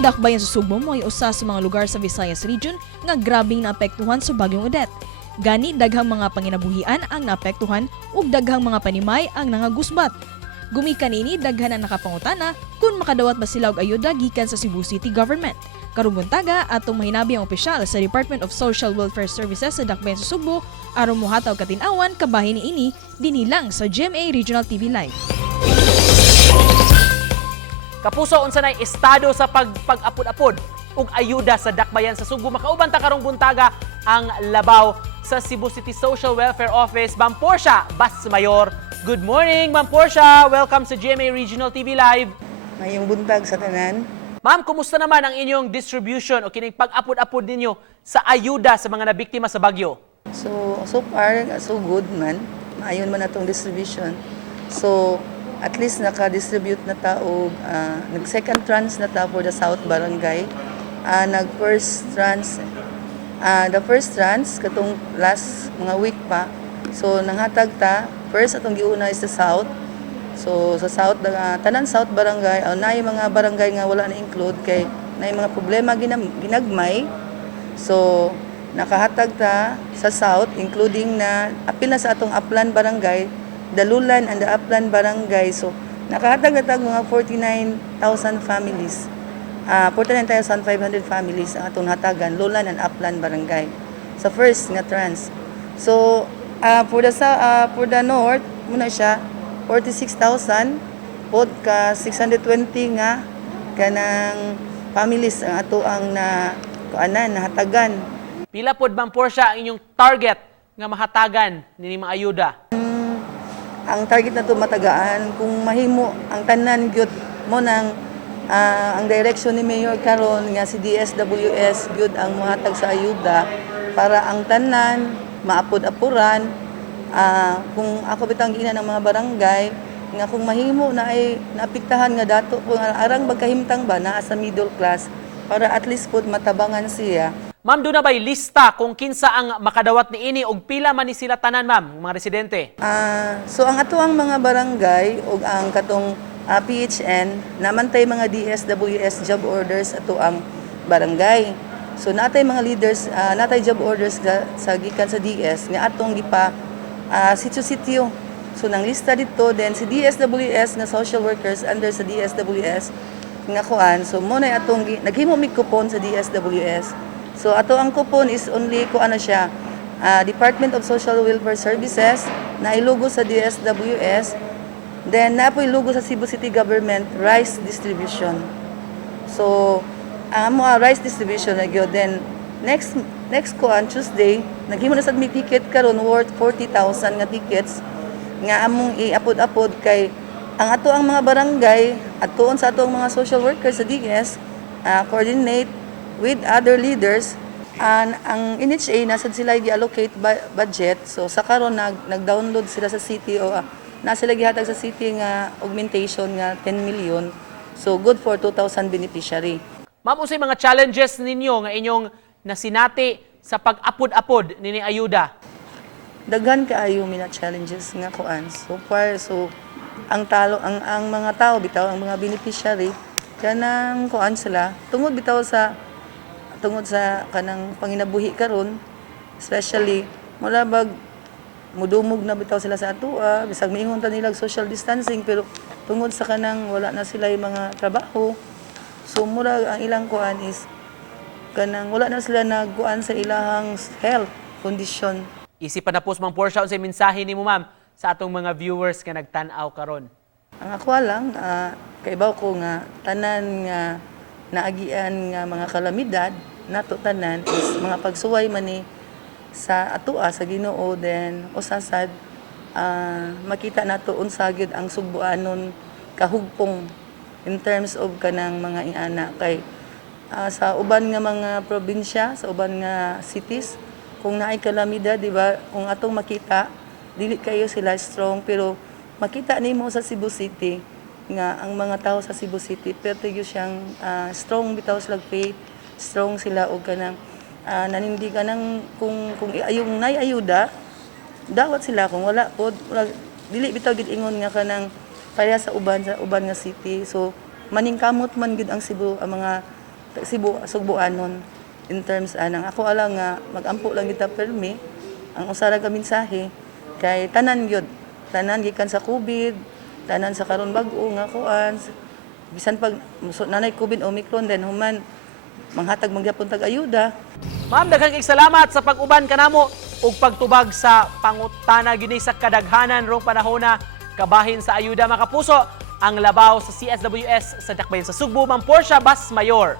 Ang dakbayan sa Sugbo mo'y usa sa mga lugar sa Visayas Region nga grabing naapektuhan sa bagyong Odette. Gani daghang mga panginabuhian ang naapektuhan ug daghang mga panimay ang nangagusbat. Gumikan ini daghan ang nakapangutana kung makadawat ba sila og ayuda gikan sa Cebu City Government. Karong buntaga atong mahinabi ang opisyal sa Department of Social Welfare Services sa dakbayan sa Sugbo aron mohataw katin-awan kabahin niini dinhi lang sa GMA Regional TV Live. Kapuso, unsa nay estado sa pag-apod-apod ug ayuda sa dakbayan sa Sugbo. Makauban ta karong buntaga ang labaw sa Cebu City Social Welfare Office, Ma'am Portia Basmayor. Good morning, Ma'am Portia. Welcome sa GMA Regional TV Live. Mayong buntag sa tanan. Ma'am, kumusta naman ang inyong distribution o kining pag-apod-apod ninyo sa ayuda sa mga nabiktima sa bagyo? So far, so good man. Maayon man atong distribution. So, at least naka-distribute na ta og nag-second trans na ta for the South Barangay. Nag-first trans, the first trans katong last mga week pa. So, nanghatag ta. First atong giuna is the South. So, sa South, tanan South Barangay, naay mga barangay nga wala na-include kay naay mga problema ginagmay. So, nakahatag ta sa South, including na apil na sa atong Aplan Barangay, Dalulan and the Aplan Barangay. So, nakahatag-hatag mga 49,000 families. 49,500 families ang atong hatagan, Lulan and Aplan Barangay. Sa first nga trans. So, for the North, muna siya, 46,000, ka 620 nga kanang families ang ato ang nahatagan. Pila pod, Ma'am Portia, ang inyong target nga mahatagan nini mga ayuda? Ang target na ito matagaan, kung mahimo ang tanan gyud mo nang ang direction ni Mayor karon nga si DSWS gyud ang mohatag sa ayuda para ang tanan maapod-apuran. Kung ako bitang gina ng mga barangay nga kung mahimo na ay naapektahan nga dato kung arang magkahimtang ba naa sa middle class para at least pod matabangan siya. Ma'am, doon na ba'y lista kung kinsa ang makadawat ni ini og pila man ni sila tanan, ma'am, mga residente? So ang ato ang mga barangay o ang katong PHN, namantay mga DSWS job orders ato ang barangay. So natay mga leaders, natay job orders sa gikan sa DS nga atong gipa sityo-sityo. So nang lista dito, then si DSWS nga social workers under sa DSWS nga kuan. So mo na atong naghimo mig kupon sa DSWS. So ato ang kupon is only siya, Department of Social Welfare Services na ilugo sa DSWS, then napoy ilugo sa Cebu City Government rice distribution. So ang rice distribution na gyud, then next kuan Tuesday naghimo na sad mi ticket karon worth 40,000 nga tickets nga among iapod-apod kay ang ato ang mga barangay at tuon sa ato ang mga social workers sa DS coordinate with other leaders. Ang NHA nasad sila i-allocate budget, so sa karon nag-download sila sa city o nasa sila gihatag sa city nga augmentation nga 10 million, so good for 2,000 beneficiary. Ma'am, unsay mga challenges ninyo nga inyong nasinati sa pag-apod-apod nini ayuda? Daghan kaayo mina challenges nga kuan so far. So ang mga tao bitaw, ang mga beneficiary kanang kuan sila tungod sa kanang panginabuhi karon, especially mulabag mudumog na bitaw sila sa atua, bisag miingon ta nila social distancing, pero tungod sa kanang wala na sila yung mga trabaho, so mura ang ilang kuan is kanang wala na sila nagkuan sa ilahang health condition. Isipan na po, Ma'am Portia, unsay mensahe nimo, ma'am, sa atong mga viewers nga nagtan-aw karon? Ang ako lang, kaibaw ko nga tanan nga naagian nga mga kalamidad nato tanan is mga pagsuway man ni sa atua sa Ginoo, then usasad makita nato unsa gyud ang Sugboanon kahugpong in terms of kanang mga iana kay sa uban nga mga probinsya, sa uban nga cities, kung naay kalamidad, di ba, kung atong makita dili kayo sila strong, pero makita nimo sa Cebu City nga ang mga tao sa Cebu City perto gyud siyang strong bitaw sila faith, strong sila og kanang nanindigan ng kung yung ayuda dawat sila, kung wala pod dili bitaw gid ingon nga kanang pareha sa uban nga city. So maningkamot man gid ang Cebu, ang mga Sugbuanon in terms anang ako alang nga magampo lang kita permi ang usara ka mensahe kay tanan gyud tanan gikan sa COVID tanan sa karon bag-o nga kuan bisan pag nanay COVID Omicron then human manghatag mangyapon tag ayuda. Ma'am, daghang salamat sa pag-uban kanamo ug pagtubag sa pangutana gini sa kadaghanan rong panahona kabahin sa ayuda mga kapuso ang labaw sa CSWS sa Dakbayan sa Sugbo, Ma'am Portia Bas Mayor.